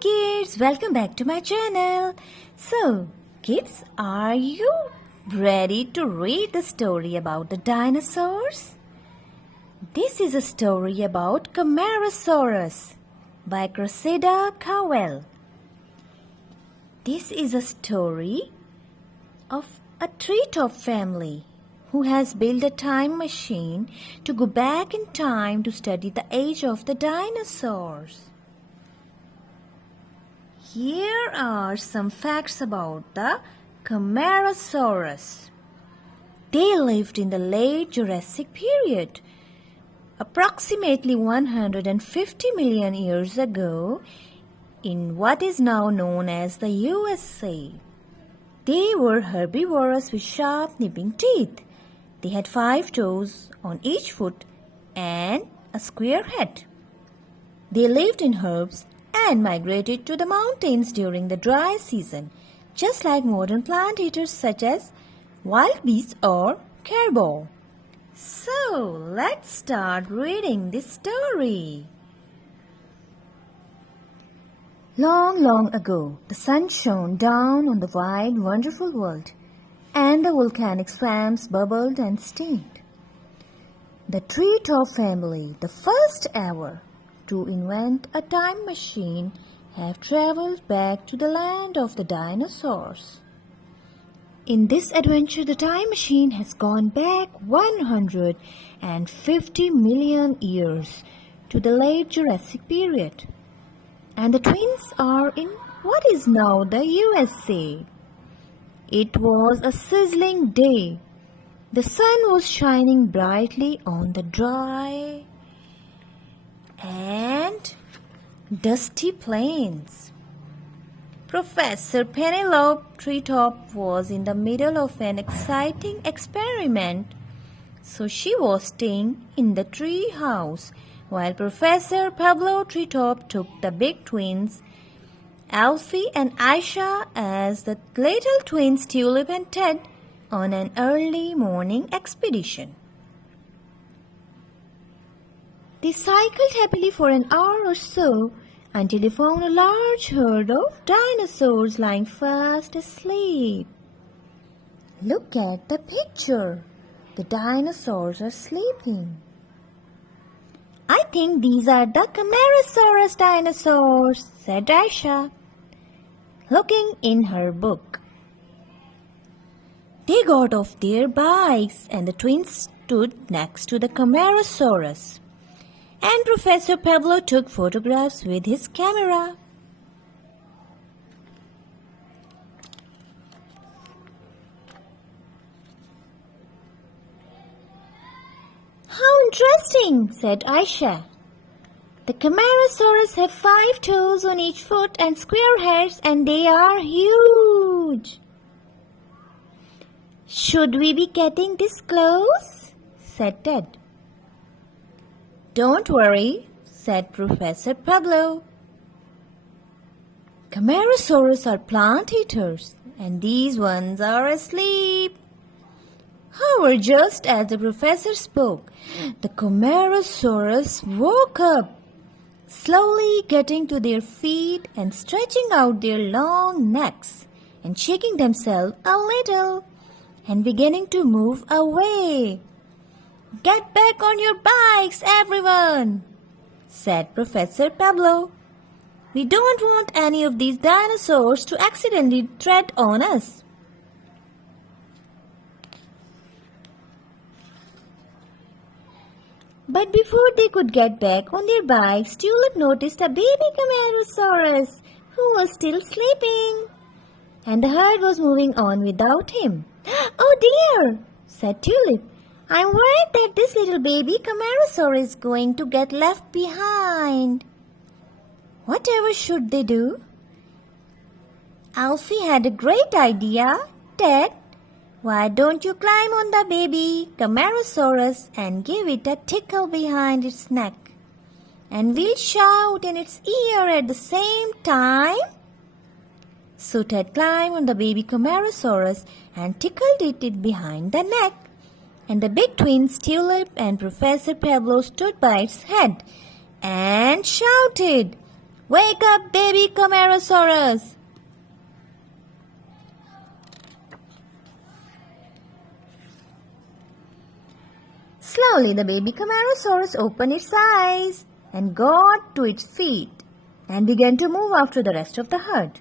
kids, welcome back to my channel. So kids, are you ready to read the story about the dinosaurs? This is a story about Camarasaurus by Cressida, Cowell. This is a story of a TreeTop family who has built a time machine to go back in time to study the age of the dinosaurs. Here are some facts about the Camarasaurus. They lived in the late Jurassic period, approximately 150 million years ago, in what is now known as the USA. They were herbivorous with sharp nipping teeth. They had 5 toes on each foot and a square head. They lived in herbs and migrated to the mountains during the dry season, just like modern plant eaters such as wild beasts or caribou. So, let's start reading this story. Long, long ago, the sun shone down on the wide, wonderful world, and the volcanic swamps bubbled and steamed. The TreeTop family, the first ever to invent a time machine, have traveled back to the land of the dinosaurs. In this adventure, the time machine has gone back 150 million years to the late Jurassic period, and the twins are in what is now the USA. It was a sizzling day. The sun was shining brightly on the dry and dusty plains. Professor Penelope TreeTop was in the middle of an exciting experiment, so she was staying in the tree house while Professor Pablo TreeTop took the big twins, Alfie and Aisha, as the little twins Tulip and Ted, on an early morning expedition. They cycled happily for an hour or so until they found a large herd of dinosaurs lying fast asleep. Look at the picture. The dinosaurs are sleeping. I think these are the Camarasaurus dinosaurs, said Aisha, looking in her book. They got off their bikes and the twins stood next to the Camarasaurus. And Professor Pablo took photographs with his camera. How interesting, said Aisha. The Camarasaurus have 5 toes on each foot and square heads, and they are huge. Should we be getting this close? Said Ted. Don't worry, said Professor Pablo. Camarasaurus are plant eaters, and these ones are asleep. However, just as the professor spoke, the Camarasaurus woke up, slowly getting to their feet and stretching out their long necks and shaking themselves a little and beginning to move away. Get back on your bikes, everyone, said Professor Pablo. We don't want any of these dinosaurs to accidentally tread on us. But before they could get back on their bikes, Tulip noticed a baby Camarasaurus who was still sleeping, and the herd was moving on without him. Oh dear, said Tulip. I'm worried that this little baby Camarasaurus is going to get left behind. Whatever should they do? Alfie had a great idea. Ted, why don't you climb on the baby Camarasaurus and give it a tickle behind its neck? And we'll shout in its ear at the same time. So Ted climbed on the baby Camarasaurus and tickled it behind the neck. And the big twins, Tulip and Professor Pablo, stood by its head and shouted, Wake up, baby Camarasaurus! Slowly the baby Camarasaurus opened its eyes and got to its feet and began to move after the rest of the herd.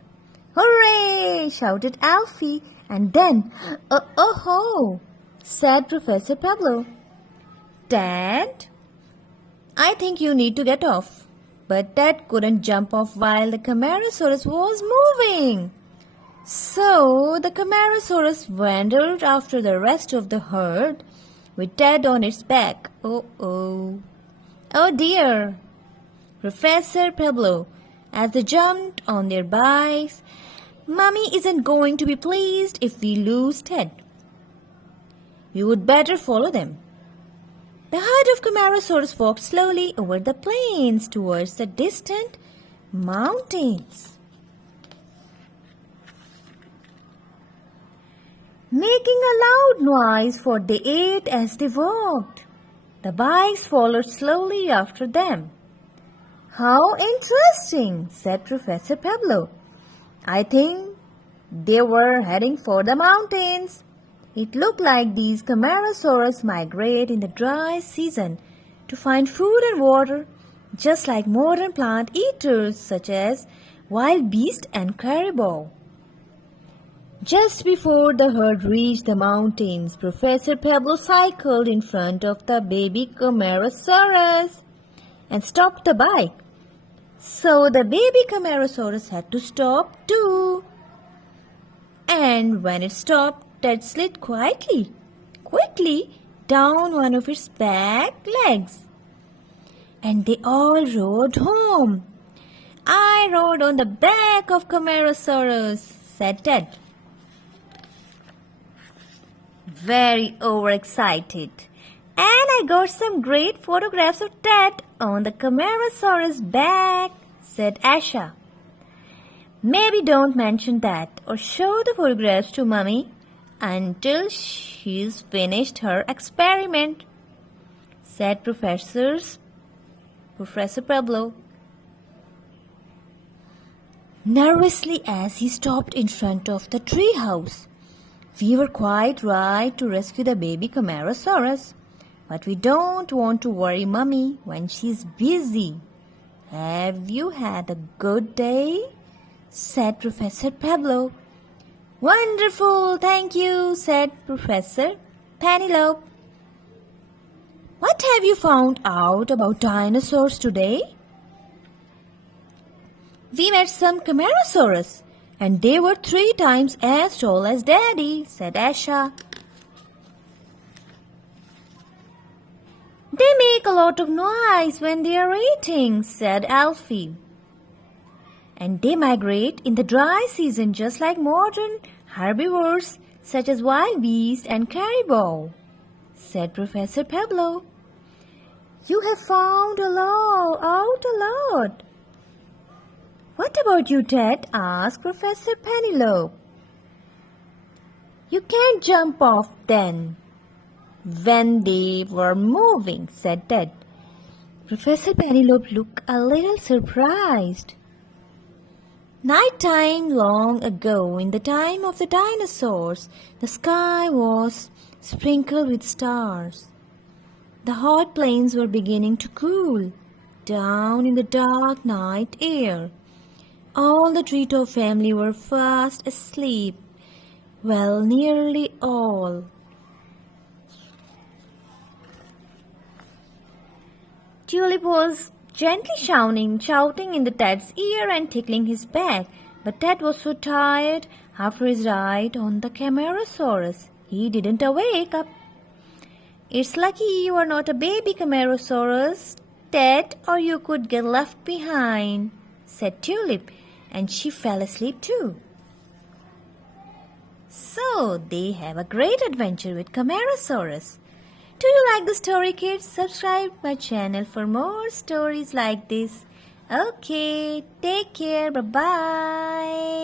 Hooray! Shouted Alfie, and then, oh, said Professor Pablo. Dad, I think you need to get off. But Dad couldn't jump off while the Camarasaurus was moving. So the Camarasaurus wandered after the rest of the herd with Ted on its back. Oh dear! Professor Pablo, as they jumped on their bikes, Mommy isn't going to be pleased if we lose Ted. We would better follow them. The herd of Camarasaurus walked slowly over the plains towards the distant mountains. Making a loud noise, for they ate as they walked. The bikes followed slowly after them. How interesting, said Professor Pablo. I think they were heading for the mountains. It looked like these Camarasaurus migrate in the dry season to find food and water, just like modern plant eaters such as wild beast and caribou. Just before the herd reached the mountains, Professor Pablo cycled in front of the baby Camarasaurus and stopped the bike. So the baby Camarasaurus had to stop too. And when it stopped, Ted slid quickly down one of its back legs. And they all rode home. I rode on the back of Camarasaurus, said Ted. Very overexcited. And I got some great photographs of Ted on the Camarasaurus back, said Asha. Maybe don't mention that or show the photographs to Mummy until she's finished her experiment, said Professor Pablo. Nervously as he stopped in front of the tree house. We were quite right to rescue the baby Camarasaurus, but we don't want to worry Mummy when she's busy. Have you had a good day? Said Professor Pablo. Wonderful, thank you, said Professor Penelope. What have you found out about dinosaurs today? We met some Camarasaurus, and they were 3 times as tall as Daddy, said Asha. They make a lot of noise when they are eating, said Alfie. And they migrate in the dry season just like modern herbivores such as wild beasts and caribou, said Professor Pablo. You have found out a lot. What about you, Ted? Asked Professor Penelope. You can't jump off then. When they were moving, said Ted. Professor Penelope looked a little surprised. Nighttime long ago, in the time of the dinosaurs, the sky was sprinkled with stars. The hot plains were beginning to cool down in the dark night air. All the TreeTop family were fast asleep. Well, nearly all. Tulip was gently shouting in the Ted's ear and tickling his back, but Ted was so tired after his ride on the Camarasaurus, he didn't wake up. It's lucky you are not a baby Camarasaurus, Ted, or you could get left behind, said Tulip, and she fell asleep too. So they have a great adventure with Camarasaurus. Do you like the story, kids? Subscribe my channel for more stories like this. Okay, take care. Bye-bye.